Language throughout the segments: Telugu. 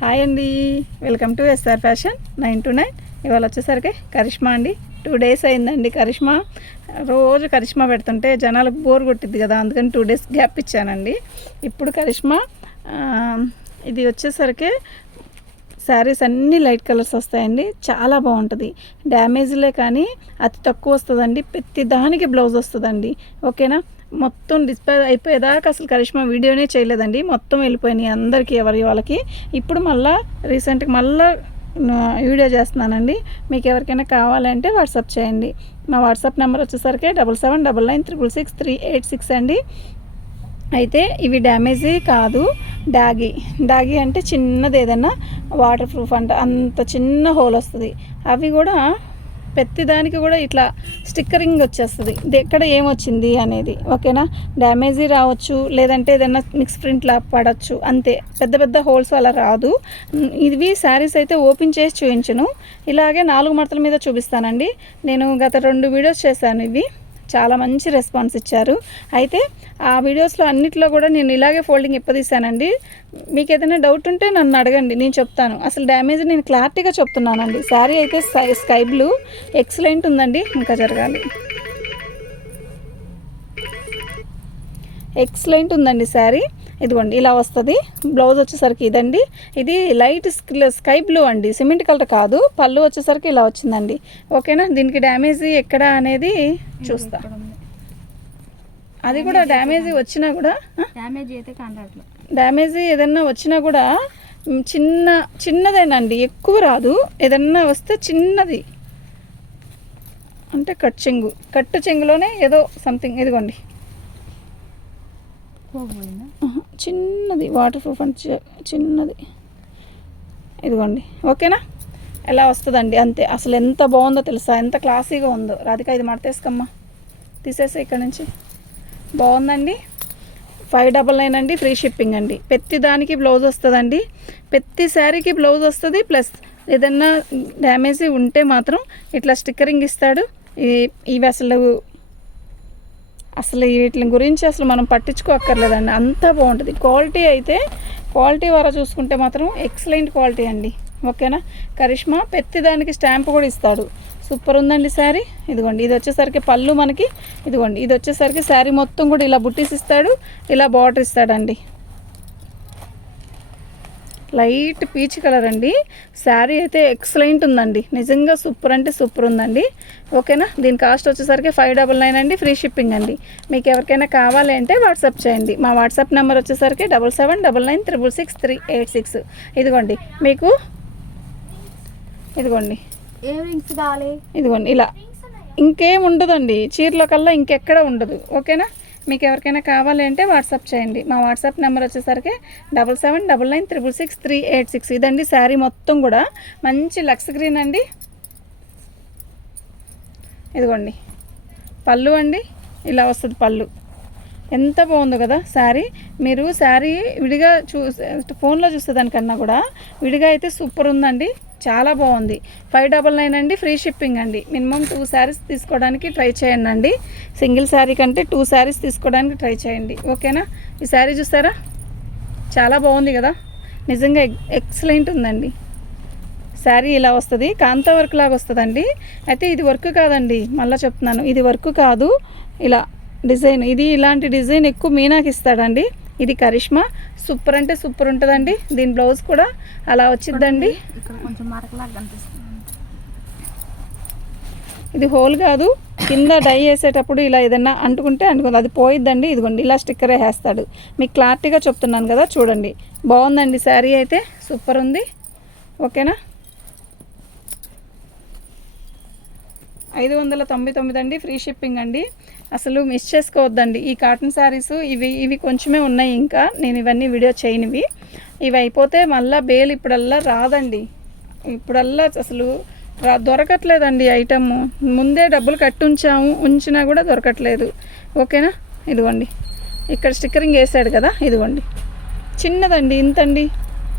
హాయ్ అండి, వెల్కమ్ టు ఎస్ఆర్ ఫ్యాషన్ 929. ఇవాళ వచ్చేసరికి కరిష్మా అండి. 2 days అయిందండి కరిష్మా. రోజు కరిష్మా పెడుతుంటే జనాలకు బోర్ కొట్టిద్ది కదా, అందుకని 2 days గ్యాప్ ఇచ్చానండి. ఇప్పుడు కరిష్మా ఇది వచ్చేసరికి శారీస్ అన్నీ లైట్ కలర్స్ వస్తాయండి. చాలా బాగుంటుంది. డ్యామేజ్లే కానీ అతి తక్కువ వస్తుందండి. ప్రతి దానికి బ్లౌజ్ వస్తుందండి. ఓకేనా. మొత్తం డిస్ప్లే అయిపోయేదాకా అసలు కరిష్మా వీడియోనే చేయలేదండి. మొత్తం వెళ్ళిపోయినాయి అందరికీ, ఎవరి వాళ్ళకి. ఇప్పుడు మళ్ళీ రీసెంట్గా వీడియో చేస్తున్నానండి. మీకు ఎవరికైనా కావాలంటే వాట్సాప్ చేయండి. మా వాట్సాప్ నెంబర్ వచ్చేసరికి 7799666386 అండి. అయితే ఇవి డ్యామేజీ కాదు, డాగీ అంటే చిన్నది, ఏదైనా వాటర్ ప్రూఫ్ అంత చిన్న హోల్ వస్తుంది. అవి కూడా ప్రతి దానికి కూడా ఇట్లా స్టిక్కరింగ్ వచ్చేస్తుంది, ఎక్కడ ఏమొచ్చింది అనేది. ఓకేనా. డ్యామేజీ రావచ్చు, లేదంటే ఏదైనా మిక్స్ ప్రింట్లా పడవచ్చు, అంతే. పెద్ద పెద్ద హోల్స్ అలా రాదు. ఇవి శారీస్ అయితే ఓపెన్ చేసి చూపించను, ఇలాగే 4 మడతల మీద చూపిస్తానండి. నేను గత 2 వీడియోస్ చేశాను. ఇవి చాలా మంచి రెస్పాన్స్ ఇచ్చారు. అయితే ఆ వీడియోస్లో అన్నిట్లో కూడా నేను ఇలాగే ఫోల్డింగ్ ఇప్పదీశానండి. మీకు ఏదైనా డౌట్ ఉంటే నన్ను అడగండి, నేను చెప్తాను. అసలు డ్యామేజ్ నేను క్లారిటీగా చెప్తున్నానండి. శారీ అయితే స్కై బ్లూ ఎక్సలెంట్ ఉందండి. ఇంకా జరగాలి, ఎక్సలెంట్ ఉందండి శారీ. ఇదిగోండి ఇలా వస్తుంది. బ్లౌజ్ వచ్చేసరికి ఇదండి. ఇది లైట్ స్కై బ్లూ అండి, సిమెంట్ కలర్ కాదు. పళ్ళు వచ్చేసరికి ఇలా వచ్చిందండి. ఓకేనా. దీనికి డ్యామేజీ ఎక్కడ అనేది చూస్తా. అది కూడా డ్యామేజీ వచ్చినా కూడా, డ్యామేజీ ఏదన్నా వచ్చినా కూడా చిన్నదేనండి, ఎక్కువ రాదు. ఏదన్నా వస్తే చిన్నది అంటే కట్టు చెంగులోనే ఏదో సంథింగ్. ఇదిగోండి చిన్నది, వాటర్ ప్రూఫ్ అంటే చిన్నది. ఇదిగోండి. ఓకేనా. ఎలా వస్తుందండి అంతే. అసలు ఎంత బాగుందో తెలుసా, ఎంత క్లాసీగా ఉందో. రాధిక ఇది మడతేసుకోమ్మా, తీసేసే ఇక్కడ నుంచి. బాగుందండి. 599 అండి, ఫ్రీ షిప్పింగ్ అండి. ప్రతి దానికి బ్లౌజ్ వస్తుందండి, ప్రతి శారీకి బ్లౌజ్ వస్తుంది. ప్లస్ ఏదన్నా డ్యామేజీ ఉంటే మాత్రం ఇట్లా స్టిక్కరింగ్ ఇస్తాడు. ఇవి అసలు వీటి గురించి అసలు మనం పట్టించుకోక్కర్లేదండి, అంతా బాగుంటుంది. క్వాలిటీ వర చూసుకుంటే మాత్రం ఎక్సలెంట్ క్వాలిటీ అండి. ఓకేనా. కరిష్మా ప్రతి దానికి స్టాంప్ కూడా ఇస్తాడు. సూపర్ ఉందండి శారీ. ఇదిగోండి ఇది వచ్చేసరికి పళ్ళు మనకి. ఇదిగోండి ఇది వచ్చేసరికి శారీ మొత్తం కూడా ఇలా బుట్టీస్ ఇస్తాడు, ఇలా బార్డర్ ఇస్తాడండి. లైట్ పీచ్ కలర్ అండి. శారీ అయితే ఎక్సలెంట్ ఉందండి, నిజంగా సూపర్ అంటే సూపర్ ఉందండి. ఓకేనా. దీని కాస్ట్ వచ్చేసరికి 599 అండి, ఫ్రీ షిప్పింగ్ అండి. మీకు ఎవరికైనా కావాలి అంటే వాట్సాప్ చేయండి. మా వాట్సాప్ నెంబర్ వచ్చేసరికి 7799666386. ఇదిగోండి మీకు, ఇదిగోండి ఇదిగోండి ఇలా ఇంకేం ఉండదండి. చీరల కల్లా ఇంకెక్కడ ఉండదు. ఓకేనా. మీకు ఎవరికైనా కావాలి అంటే వాట్సాప్ చేయండి. మా వాట్సాప్ నెంబర్ వచ్చేసరికి 7799666386. ఇదండి శారీ మొత్తం కూడా మంచి లక్స్ గ్రీన్ అండి. ఇదిగోండి పళ్ళు అండి, ఇలా వస్తుంది పళ్ళు. ఎంత బాగుందో కదా శారీ. మీరు శారీ విడిగా ఫోన్లో చూసేదానికన్నా కూడా విడిగా అయితే సూపర్ ఉందండి, చాలా బాగుంది. 599 అండి, ఫ్రీ షిప్పింగ్ అండి. మినిమం 2 శారీస్ తీసుకోవడానికి ట్రై చేయండి అండి. సింగిల్ శారీ కంటే 2 శారీస్ తీసుకోవడానికి ట్రై చేయండి. ఓకేనా. ఈ శారీ చూసారా, చాలా బాగుంది కదా, నిజంగా ఎక్సలెంట్ ఉందండి. శారీ ఇలా వస్తుంది, కాంతా వర్క్ లాగా వస్తుందండి. అయితే ఇది వర్క్ కాదండి, మళ్ళీ చెప్తున్నాను, ఇది వర్క్ కాదు. ఇలా డిజైన్, ఇది ఇలాంటి డిజైన్ ఎక్కువ మీనాకి ఇస్తాడండి. ఇది కరిష్మా. సూపర్ అంటే సూపర్ ఉంటుందండి. దీని బ్లౌజ్ కూడా అలా వచ్చిద్దండి. ఇది హోల్ కాదు, కింద డై వేసేటప్పుడు ఇలా ఏదన్నా అంటుకుంటే అది పోయిద్దండి. ఇదిగోండి ఇలా స్టిక్కర్ వేస్తాడు. మీకు క్లారిటీగా చెప్తున్నాను కదా, చూడండి. బాగుందండి శారీ అయితే, సూపర్ ఉంది. ఓకేనా. 599 అండి, ఫ్రీ షిప్పింగ్ అండి. అసలు మిస్ చేసుకోవద్దండి. ఈ కాటన్ శారీస్ ఇవి కొంచెమే ఉన్నాయి, ఇంకా నేను ఇవన్నీ వీడియో చేయనివి. ఇవి అయిపోతే మళ్ళీ బేల్ ఇప్పుడల్లా రాదండి. ఇప్పుడల్లా అసలు దొరకట్లేదండి ఐటమ్. ముందే డబ్బులు ఉంచినా కూడా దొరకట్లేదు. ఓకేనా. ఇదిగోండి ఇక్కడ స్టిక్కరింగ్ వేసాడు కదా, ఇదిగోండి చిన్నదండి, ఇంతండి.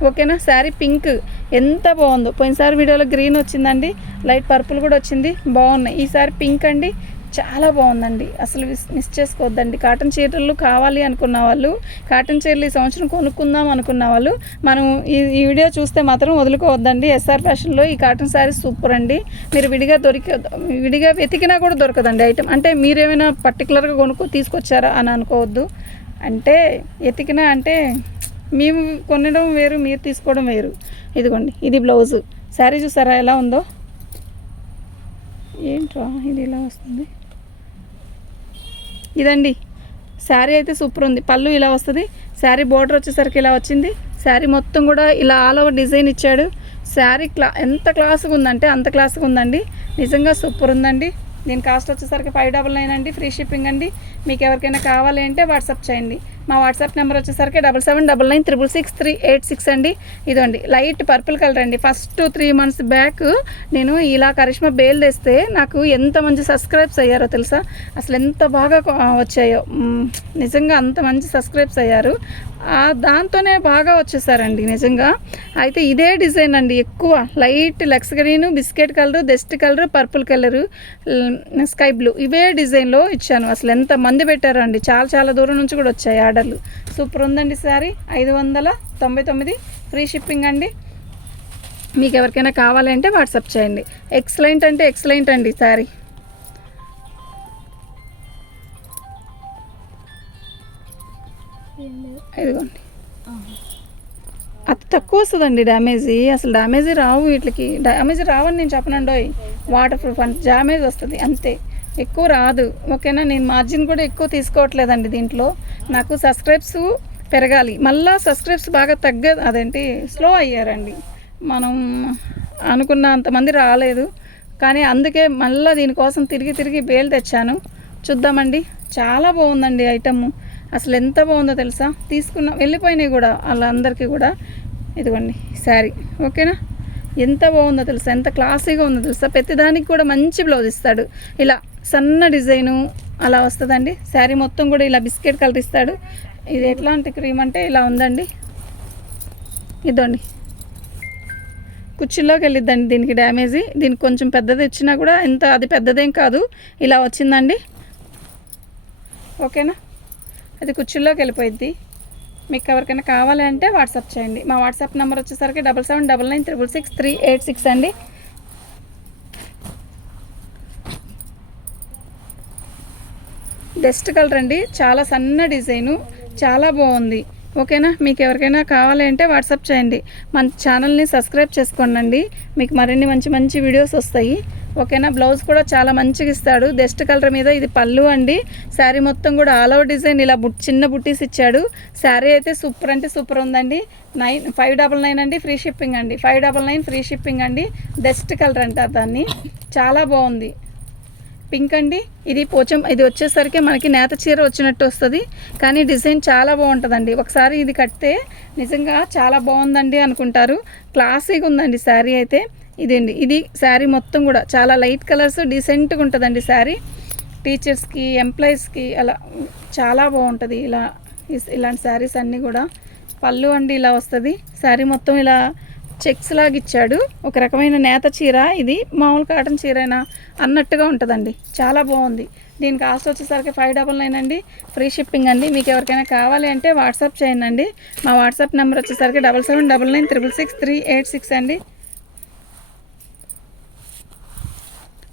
ఓకేనా. శారీ పింక్ ఎంత బాగుందో. పోయినసారి వీడియోలో గ్రీన్ వచ్చిందండి, లైట్ పర్పుల్ కూడా వచ్చింది, బాగున్నాయి. ఈసారి పింక్ అండి, చాలా బాగుందండి. అసలు మిస్ చేసుకోవద్దండి. కాటన్ చీరలు కావాలి అనుకున్న వాళ్ళు, కాటన్ చీరలు ఈ సంవత్సరం కొనుక్కుందాం అనుకున్న వాళ్ళు మనం ఈ వీడియో చూస్తే మాత్రం వదులుకోవద్దండి. ఎస్ఆర్ ఫ్యాషన్లో ఈ కాటన్ శారీస్ సూపర్ అండి. మీరు విడిగా వెతికినా కూడా దొరకదండి ఐటమ్. అంటే మీరేమైనా పర్టికులర్గా తీసుకొచ్చారా అని అనుకోవద్దు. అంటే ఎతికినా అంటే మేము కొనడం వేరు, మీరు తీసుకోవడం వేరు. ఇదిగోండి, ఇది బ్లౌజు. శారీ చూసారా ఎలా ఉందో? ఏంట్రా ఇది ఇలా వస్తుంది? ఇదండి శారీ అయితే సూపర్ ఉంది. పళ్ళు ఇలా వస్తుంది. శారీ బోర్డర్ వచ్చేసరికి ఇలా వచ్చింది. శారీ మొత్తం కూడా ఇలా ఆల్ ఓవర్ డిజైన్ ఇచ్చాడు. శారీ ఎంత క్లాస్గా ఉందంటే అంత క్లాస్గా ఉందండి. నిజంగా సూపర్ ఉందండి. దీని కాస్ట్ వచ్చేసరికి 599 అండి. ఫ్రీ షిప్పింగ్ అండి. మీకు ఎవరికైనా కావాలి అంటే వాట్సాప్ చేయండి. మా వాట్సాప్ నెంబర్ వచ్చేసరికి 7799663866 అండి. ఇదండి లైట్ పర్పుల్ కలర్ అండి. ఫస్ట్ 3 months బ్యాక్ నేను ఇలా కరిష్మా బేల్ తెస్తే నాకు ఎంత మంచి సబ్స్క్రైబ్స్ అయ్యారో తెలుసా? అసలు ఎంత బాగా వచ్చాయో, నిజంగా అంత మంచి సబ్స్క్రైబ్స్ అయ్యారు. దాంతోనే బాగా వచ్చేసారండి నిజంగా. అయితే ఇదే డిజైన్ అండి, ఎక్కువ లైట్ లెక్స్ green, biscuit colour, dust colour, purple colour, sky blue, ఇవే డిజైన్లో ఇచ్చాను. అసలు ఎంత మంది పెట్టారండి. చాలా దూరం నుంచి కూడా వచ్చాయి ఆర్డర్లు. సూపర్ ఉందండి శారీ. 599 ఫ్రీ షిప్పింగ్ అండి. మీకు ఎవరికైనా కావాలంటే వాట్సాప్ చేయండి. ఎక్సలెంట్ అంటే ఎక్సలెంట్ అండి శారీ. ఇదిగోండి, అతి తక్కువ వస్తుందండి డ్యామేజీ. అసలు డ్యామేజీ రావు, వీటికి డ్యామేజీ రావని నేను చెప్పనండోయ్. వాటర్ ప్రూఫ్ అంటే డ్యామేజ్ వస్తుంది అంతే, ఎక్కువ రాదు. ఓకేనా? నేను మార్జిన్ కూడా ఎక్కువ తీసుకోవట్లేదండి దీంట్లో. నాకు సబ్స్క్రైబ్స్ పెరగాలి. మళ్ళీ సబ్స్క్రైబ్స్ బాగా అదేంటి స్లో అయ్యారండి. మనం అనుకున్న అంతమంది రాలేదు, కానీ అందుకే మళ్ళీ దీనికోసం తిరిగి బేలు తెచ్చాను. చూద్దామండి. చాలా బాగుందండి ఐటమ్. అసలు ఎంత బాగుందో తెలుసా? వెళ్ళిపోయినాయి కూడా వాళ్ళందరికీ కూడా. ఇదిగోండి శారీ. ఓకేనా? ఎంత బాగుందో తెలుసా? ఎంత క్లాసీగా ఉందో తెలుసా? ప్రతిదానికి కూడా మంచి బ్లౌజ్ ఇస్తాడు. ఇలా సన్న డిజైను అలా వస్తుందండి. శారీ మొత్తం కూడా ఇలా బిస్కెట్ కలర్ ఇస్తాడు. ఇది ఎట్లాంటి క్రీమ్ అంటే ఇలా ఉందండి. ఇదండి కుర్చీలోకి వెళ్ళిద్దండి దీనికి డ్యామేజీ. దీనికి కొంచెం పెద్దది ఇచ్చినా కూడా అది పెద్దదేం కాదు, ఇలా వచ్చిందండి. ఓకేనా? అది కుర్చీలోకి వెళ్ళిపోయిద్ది. మీకు ఎవరికైనా కావాలి అంటే వాట్సాప్ చేయండి. మా వాట్సాప్ నెంబర్ వచ్చేసరికి 7799663866 అండి. డస్ట్ కలర్ అండి, చాలా సన్న డిజైను, చాలా బాగుంది. ఓకేనా? మీకు ఎవరికైనా కావాలి అంటే వాట్సాప్ చేయండి. మన ఛానల్ని సబ్స్క్రైబ్ చేసుకోండి. మీకు మరిన్ని మంచి వీడియోస్ వస్తాయి. ఓకేనా? బ్లౌజ్ కూడా చాలా మంచిగా ఇస్తాడు. డస్ట్ కలర్ మీద ఇది పళ్ళు అండి. శారీ మొత్తం కూడా ఆల్ ఓవర్ డిజైన్ ఇలా చిన్న బుట్టీస్ ఇచ్చాడు. శారీ అయితే సూపర్ అంటే సూపర్ ఉందండి. 599 అండి. ఫ్రీ షిప్పింగ్ అండి. 599 ఫ్రీ షిప్పింగ్ అండి. డస్ట్ కలర్ అంటారు దాన్ని. చాలా బాగుంది. పింక్ అండి. ఇది వచ్చేసరికి మనకి నేత చీర వచ్చినట్టు వస్తుంది, కానీ డిజైన్ చాలా బాగుంటుందండి. ఒకసారి ఇది కడితే నిజంగా చాలా బాగుందండి అనుకుంటారు. క్లాసీగా ఉందండి శారీ అయితే. ఇదండి, ఇది శారీ మొత్తం కూడా చాలా లైట్ కలర్స్, డీసెంట్గా ఉంటుందండి శారీ. టీచర్స్కి, ఎంప్లాయీస్కి అలా చాలా బాగుంటుంది. ఇలాంటి శారీస్ అన్నీ కూడా. పళ్ళు అండి ఇలా వస్తుంది. శారీ మొత్తం ఇలా చెక్స్ లాగా ఇచ్చాడు. ఒక రకమైన నేత చీర, ఇది మామూలు కాటన్ చీరైనా అన్నట్టుగా ఉంటుందండి. చాలా బాగుంది. దీని కాస్ట్ వచ్చేసరికి 599 అండి. ఫ్రీ షిప్పింగ్ అండి. మీకు ఎవరికైనా కావాలి అంటే వాట్సాప్ చేయండి. మా వాట్సాప్ నెంబర్ వచ్చేసరికి 7799663866 అండి.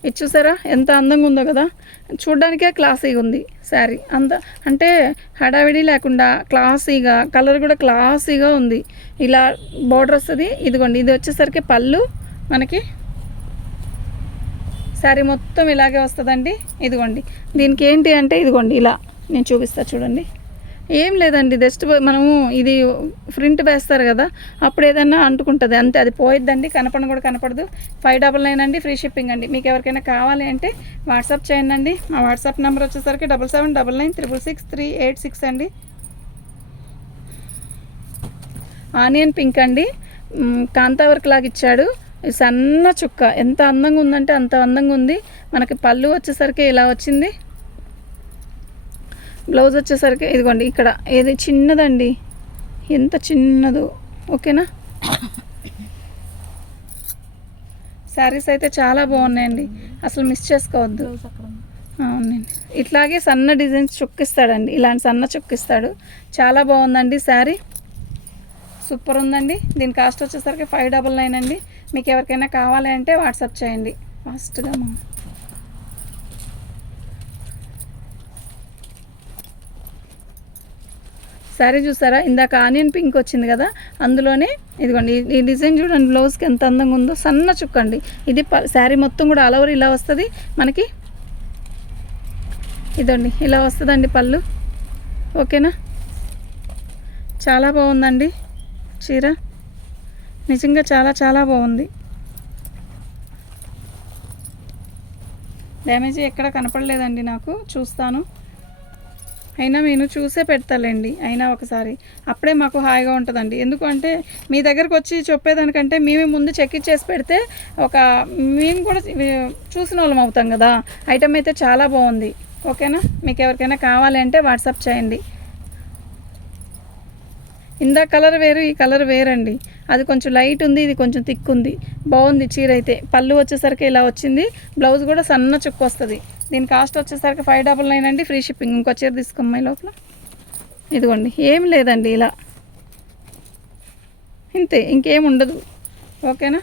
ఇది చూసారా ఎంత అందంగా ఉందో కదా? చూడ్డానికే క్లాసీగా ఉంది శారీ. అంటే హడావిడి లేకుండా క్లాసీగా, కలర్ కూడా క్లాసీగా ఉంది. ఇలా బోర్డర్ వస్తుంది. ఇదిగోండి, ఇది వచ్చేసరికి పళ్ళు మనకి. శారీ మొత్తం ఇలాగే వస్తుందండి. ఇదిగోండి, దీనికి ఏంటి అంటే ఇదిగోండి ఇలా నేను చూపిస్తా చూడండి. ఏం లేదండి, జస్ట్ మనము ఇది ప్రింట్ వేస్తారు కదా, అప్పుడు ఏదైనా అంటుకుంటుంది అంతే, అది పోయిద్దండి. కూడా కనపడదు. 599 అండి. ఫ్రీ షిప్పింగ్ అండి. మీకు ఎవరికైనా కావాలి అంటే వాట్సాప్ చేయండి. మా వాట్సాప్ నెంబర్ వచ్చేసరికి 7799663866 అండి. ఆనియన్ పింక్ అండి. కాంతా వర్క్ లాగా ఇచ్చాడు. సన్న చుక్క ఎంత అందంగా ఉందంటే అంత అందంగా ఉంది. మనకి పళ్ళు వచ్చేసరికి ఇలా వచ్చింది. బ్లౌజ్ వచ్చేసరికి ఇదిగోండి ఇక్కడ ఏది చిన్నదండి, ఎంత చిన్నదో. ఓకేనా? శారీస్ అయితే చాలా బాగున్నాయండి, అసలు మిస్ చేసుకోవద్దు. అవునండి, ఇట్లాగే సన్న డిజైన్స్ చుక్కిస్తాడండి, ఇలాంటి సన్న చుక్కిస్తాడు. చాలా బాగుందండి శారీ, సూపర్ ఉందండి. దీని కాస్ట్ వచ్చేసరికి 599 అండి. మీకు ఎవరికైనా కావాలి అంటే వాట్సాప్ చేయండి ఫాస్ట్గా. శారీ చూసారా, ఇందాక ఆనియన్ పింక్ వచ్చింది కదా, అందులోనే ఇదిగోండి ఈ డిజైన్ చూడండి, బ్లౌజ్కి ఎంత అందంగా ఉందో. సన్న చుక్కండి ఇది. శారీ మొత్తం కూడా ఆల్ ఓవర్ ఇలా వస్తుంది మనకి. ఇదండి ఇలా వస్తుందండి పళ్ళు. ఓకేనా, చాలా బాగుందండి చీర, నిజంగా చాలా చాలా బాగుంది. డ్యామేజ్ ఎక్కడ కనపడలేదండి నాకు, చూస్తాను. అయినా నేను చూసే పెడతాలేండి, అయినా ఒకసారి అప్పుడే మాకు హాయిగా ఉంటుందండి. ఎందుకంటే మీ దగ్గరకు వచ్చి చెప్పేదానికంటే మేమే ముందు చెక్ చేసి పెడితే మేము కూడా చూసిన వాళ్ళం అవుతాం కదా. ఐటమ్ అయితే చాలా బాగుంది. ఓకేనా, మీకు ఎవరికైనా కావాలి అంటే వాట్సాప్ చేయండి. ఇందా కలర్ వేరు, ఈ కలర్ వేరండి. అది కొంచెం లైట్ ఉంది, ఇది కొంచెం థిక్ ఉంది. బాగుంది చీర అయితే. పళ్ళు వచ్చేసరికి ఇలా వచ్చింది, బ్లౌజ్ కూడా సన్న చుక్క వస్తుంది. దీని కాస్ట్ వచ్చేసరికి 599 అండి, ఫ్రీ షిప్పింగ్. ఇంకో చీర తీసుకోమ్మాయి లోపల. ఇదిగోండి, ఏం లేదండి, ఇలా ఇంతే, ఇంకేం ఉండదు. ఓకేనా,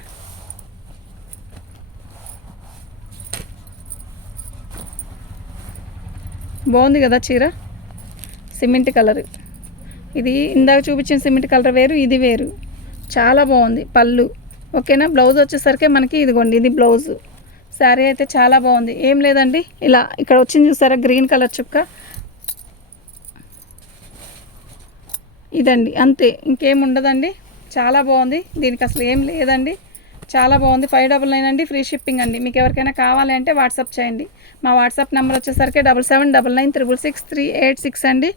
బాగుంది కదా చీర, సిమెంట్ కలర్. ఇది ఇందాక చూపించిన సిమెంట్ కలర్ వేరు, ఇది వేరు. చాలా బాగుంది పళ్ళు. ఓకేనా, బ్లౌజ్ వచ్చేసరికి మనకి ఇదిగోండి, ఇది బ్లౌజు. శారీ అయితే చాలా బాగుంది. ఏం లేదండి, ఇలా ఇక్కడ వచ్చింది చూసారా గ్రీన్ కలర్ చుక్క, ఇదండి అంతే, ఇంకేం ఉండదండి. చాలా బాగుంది, దీనికి అసలు ఏం లేదండి, చాలా బాగుంది. 599 అండి, ఫ్రీ షిప్పింగ్ అండి. మీకు ఎవరికైనా కావాలి అంటే వాట్సాప్ చేయండి. మా వాట్సాప్ నెంబర్ వచ్చేసరికి 7799966386 అండి.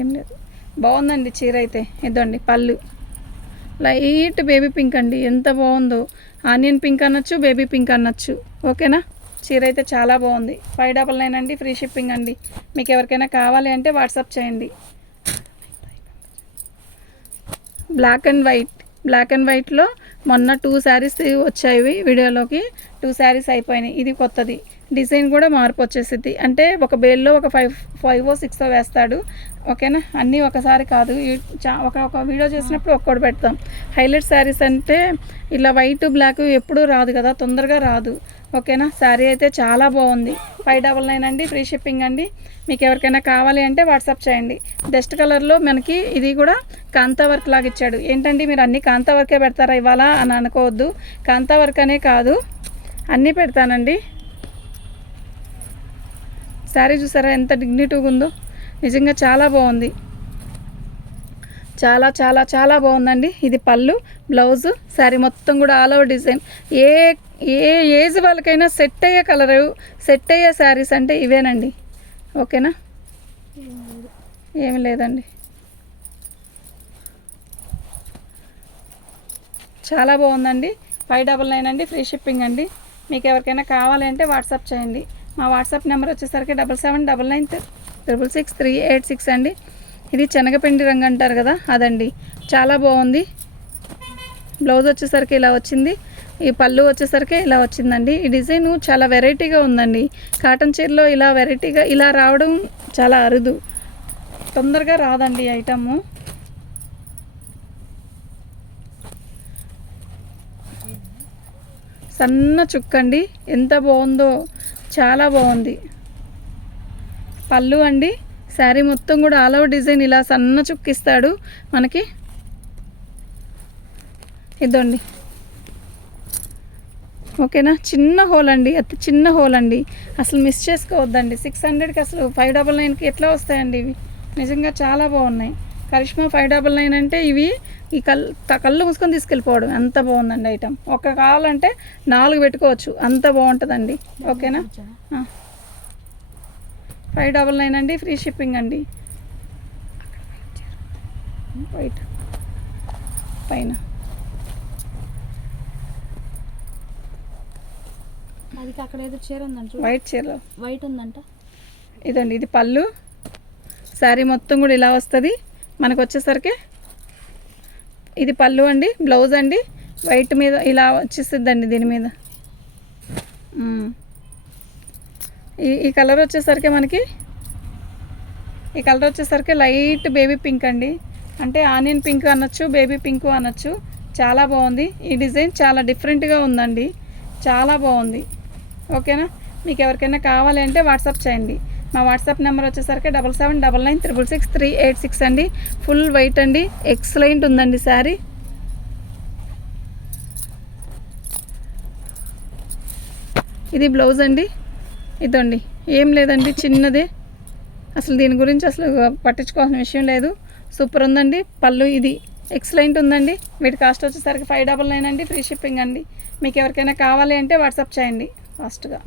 ఏం లేదు, బాగుందండి చీర అయితే. ఇదండి పళ్ళు, లైట్ బేబీ పింక్ అండి, ఎంత బాగుందో. ఆనియన్ పింక్ అనొచ్చు, బేబీ పింక్ అనొచ్చు. ఓకేనా, చీర అయితే చాలా బాగుంది. 599 అండి, ఫ్రీ షిప్పింగ్ అండి. మీకు ఎవరికైనా కావాలి అంటే వాట్సాప్ చేయండి. బ్లాక్ అండ్ వైట్లో మొన్న 2 శారీస్ వచ్చాయి వీడియోలోకి. 2 శారీస్ అయిపోయినాయి, ఇది కొత్తది. డిజైన్ కూడా మార్పు వచ్చేసింది, అంటే ఒక బేల్లో ఒక 5 or 6 వేస్తాడు. ఓకేనా, అన్నీ ఒకసారి కాదు, ఒక వీడియో చేసినప్పుడు ఒక్కటి పెడతాం. హైలైట్ శారీస్ అంటే ఇలా వైట్ బ్లాక్ ఎప్పుడూ రాదు కదా, తొందరగా రాదు. ఓకేనా, శారీ అయితే చాలా బాగుంది. 599 అండి, ఫ్రీ షిప్పింగ్ అండి. మీకు ఎవరికైనా కావాలి అంటే వాట్సాప్ చేయండి. డస్ట్ కలర్లో మనకి ఇది కూడా కాంతా వర్క్ లాగా ఇచ్చాడు. ఏంటండి మీరు అన్నీ కాంతా వర్కే పెడతారా ఇవాళ అని అనుకోవద్దు, కాంతా వర్క్ అనే కాదు, అన్నీ పెడతానండి. శారీ చూసారా ఎంత డిగ్నిటీగా ఉందో, నిజంగా చాలా బాగుంది. చాలా చాలా చాలా బాగుందండి. ఇది పళ్ళు, బ్లౌజు, శారీ మొత్తం కూడా ఆల్ ఓవర్ డిజైన్. ఏ ఏజ్ వాళ్ళకైనా సెట్ అయ్యే కలరు, సెట్ అయ్యే శారీస్ అంటే ఇవేనండి. ఓకేనా, ఏమి లేదండి, చాలా బాగుందండి. 599 అండి, ఫ్రీ షిప్పింగ్ అండి. మీకు ఎవరికైనా కావాలి అంటే వాట్సాప్ చేయండి. మా వాట్సాప్ నెంబర్ వచ్చేసరికి 7799966386 అండి. ఇది శనగపిండి రంగు అంటారు కదా, అదండి. చాలా బాగుంది. బ్లౌజ్ వచ్చేసరికి ఇలా వచ్చింది, ఈ పళ్ళు వచ్చేసరికి ఇలా వచ్చిందండి. ఈ డిజైన్ చాలా వెరైటీగా ఉందండి. కాటన్ చీరలో ఇలా వెరైటీగా ఇలా రావడం చాలా అరుదు, తొందరగా రాదండి ఐటము. సన్న చుక్కండి, ఎంత బాగుందో, చాలా బాగుంది. పళ్ళు అండి, శారీ మొత్తం కూడా ఆల్ ఓవర్ డిజైన్ ఇలా సన్న చుక్కిస్తాడు మనకి. ఇదండి, ఓకేనా, చిన్న హోల్ అండి, అతి చిన్న హోల్ అండి, అసలు మిస్ చేసుకోవద్దండి. 600కి అసలు 599కి ఎట్లా వస్తాయండి ఇవి, నిజంగా చాలా బాగున్నాయి. కరిష్మా 599 అంటే ఇవి ఈ కళ్ళు మూసుకొని తీసుకెళ్ళిపోవడం, అంత బాగుందండి ఐటమ్. ఒక కావాలంటే 4 పెట్టుకోవచ్చు, అంత బాగుంటుందండి. ఓకేనా, 599 అండి, ఫ్రీ షిప్పింగ్ అండి. వైట్ పైన అది అక్కడ ఏదో చీర ఉందంట, వైట్ చీరలో వైట్ ఉందంట. ఇదండి, ఇది పళ్ళు, శారీ మొత్తం కూడా ఇలా వస్తుంది మనకు వచ్చేసరికి. ఇది పళ్ళు అండి. బ్లౌజ్ అండి వైట్ మీద ఇలా వచ్చేస్తుందండి దీని మీద. ఈ కలర్ వచ్చేసరికి మనకి లైట్ బేబీ పింక్ అండి. అంటే ఆనియన్ పింక్ అనొచ్చు, బేబీ పింక్ అనొచ్చు. చాలా బాగుంది. ఈ డిజైన్ చాలా డిఫరెంట్గా ఉందండి, చాలా బాగుంది. ఓకేనా, మీకు ఎవరికైనా కావాలి అంటే వాట్సాప్ చేయండి. మా వాట్సాప్ నెంబర్ వచ్చేసరికి 7799666386 అండి. ఫుల్ వైట్ అండి, ఎక్సలెంట్ ఉందండి శారీ. ఇది బ్లౌజ్ అండి. ఇదండి, ఏం లేదండి, చిన్నదే. అసలు దీని గురించి అసలు పట్టించుకోవాల్సిన విషయం లేదు. సూపర్ ఉందండి. పళ్ళు ఇది ఎక్సలెంట్ ఉందండి. వీటి కాస్ట్ వచ్చేసరికి 599 అండి. ఫ్రీ షిప్పింగ్ అండి. మీకు ఎవరికైనా కావాలి అంటే వాట్సాప్ చేయండి ఫాస్ట్గా.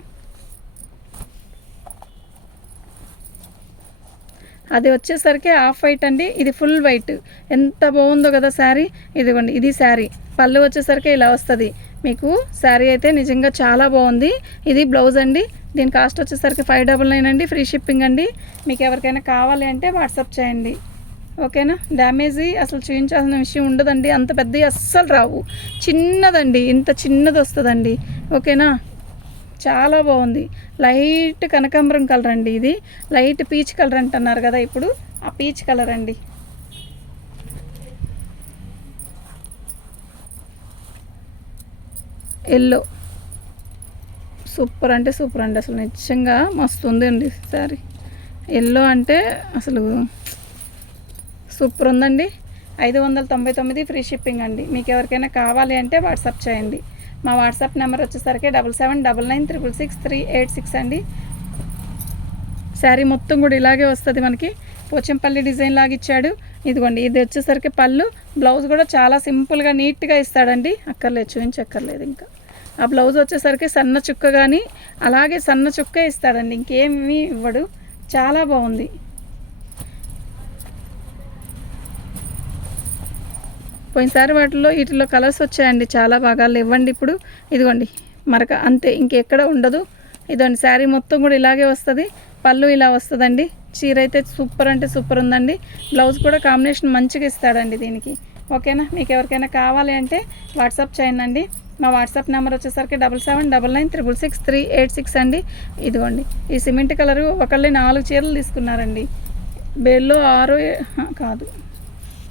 అది వచ్చేసరికి హాఫ్ వైట్ అండి. ఇది ఫుల్ వైట్. ఎంత బాగుందో కదా శారీ. ఇదిగోండి, ఇది శారీ. పళ్ళు వచ్చేసరికి ఇలా వస్తుంది మీకు. శారీ అయితే నిజంగా చాలా బాగుంది. ఇది బ్లౌజ్ అండి. దీని కాస్ట్ వచ్చేసరికి 599 అండి. ఫ్రీ షిప్పింగ్ అండి. మీకు ఎవరికైనా కావాలి అంటే వాట్సాప్ చేయండి. ఓకేనా, డ్యామేజీ అసలు చూపించాల్సిన విషయం ఉండదండి. అంత పెద్దవి అస్సలు రావు. చిన్నదండి, ఇంత చిన్నది వస్తుందండి. ఓకేనా, చాలా బాగుంది. లైట్ కనకాంబరం కలర్ అండి. ఇది లైట్ పీచ్ కలర్ అంటున్నారు కదా ఇప్పుడు, ఆ పీచ్ కలర్ అండి. ఎల్లో సూపర్ అంటే సూపర్ అండి. అసలు నిజంగా మస్తు ఉందండి సారీ. ఎల్లో అంటే అసలు సూపర్ ఉందండి. 599 ఫ్రీ షిప్పింగ్ అండి. మీకు ఎవరికైనా కావాలి అంటే వాట్సాప్ చేయండి. మా వాట్సాప్ నెంబర్ వచ్చేసరికి 7799666386 అండి. శారీ మొత్తం కూడా ఇలాగే వస్తుంది మనకి. పోచంపల్లి డిజైన్ లాగా ఇచ్చాడు. ఇదిగోండి, ఇది వచ్చేసరికి పళ్ళు. బ్లౌజ్ కూడా చాలా సింపుల్గా నీట్గా ఇస్తాడండి. అక్కర్లేదు, చూపించక్కర్లేదు ఇంకా. ఆ బ్లౌజ్ వచ్చేసరికి సన్న చుక్క కానీ అలాగే సన్న చుక్కే ఇస్తాడండి, ఇంకేమీ ఇవ్వడు. చాలా బాగుంది. పోయినసారి వీటిలో కలర్స్ వచ్చాయండి, చాలా భాగాలు ఇవ్వండి. ఇప్పుడు ఇదిగోండి మరక, అంతే, ఇంకెక్కడ ఉండదు. ఇదిగోండి శారీ మొత్తం కూడా ఇలాగే వస్తుంది. పళ్ళు ఇలా వస్తుందండి. చీర అయితే సూపర్ అంటే సూపర్ ఉందండి. బ్లౌజ్ కూడా కాంబినేషన్ మంచిగా ఇస్తాడండి దీనికి. ఓకేనా, మీకు ఎవరికైనా కావాలి అంటే వాట్సాప్ చేయండి. మా వాట్సాప్ నెంబర్ వచ్చేసరికి 7799666386 అండి. ఇదిగోండి, ఈ సిమెంట్ కలరు ఒకళ్ళే 4 చీరలు తీసుకున్నారండి. బేల్లో 6 కాదు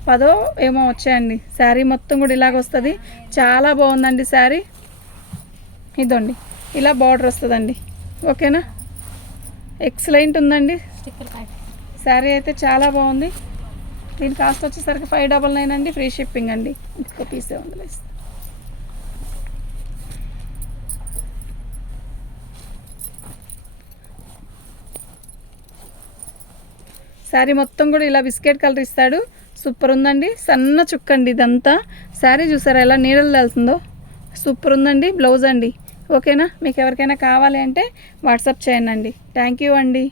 10 ఏమో వచ్చాయండి. శారీ మొత్తం కూడా ఇలాగ వస్తుంది. చాలా బాగుందండి శారీ. ఇదండి, ఇలా బార్డర్ వస్తుందండి. ఓకేనా, ఎక్సలెంట్ ఉందండి. శారీ అయితే చాలా బాగుంది. దీని కాస్ట్ వచ్చేసరికి 599 అండి. ఫ్రీ షిప్పింగ్ అండి. ఇంకో పీసే ఉంది. శారీ మొత్తం కూడా ఇలా బిస్కెట్ కలర్ ఇస్తాడు. సూపర్ ఉందండి. సన్న చుక్కండి ఇదంతా. శారీ చూసారా ఎలా నీడలు వెళ్తుందో. సూపర్ ఉందండి. బ్లౌజ్ అండి. ఓకేనా, మీకు ఎవరికైనా కావాలి అంటే వాట్సాప్ చేయండి. థ్యాంక్ యూ అండి.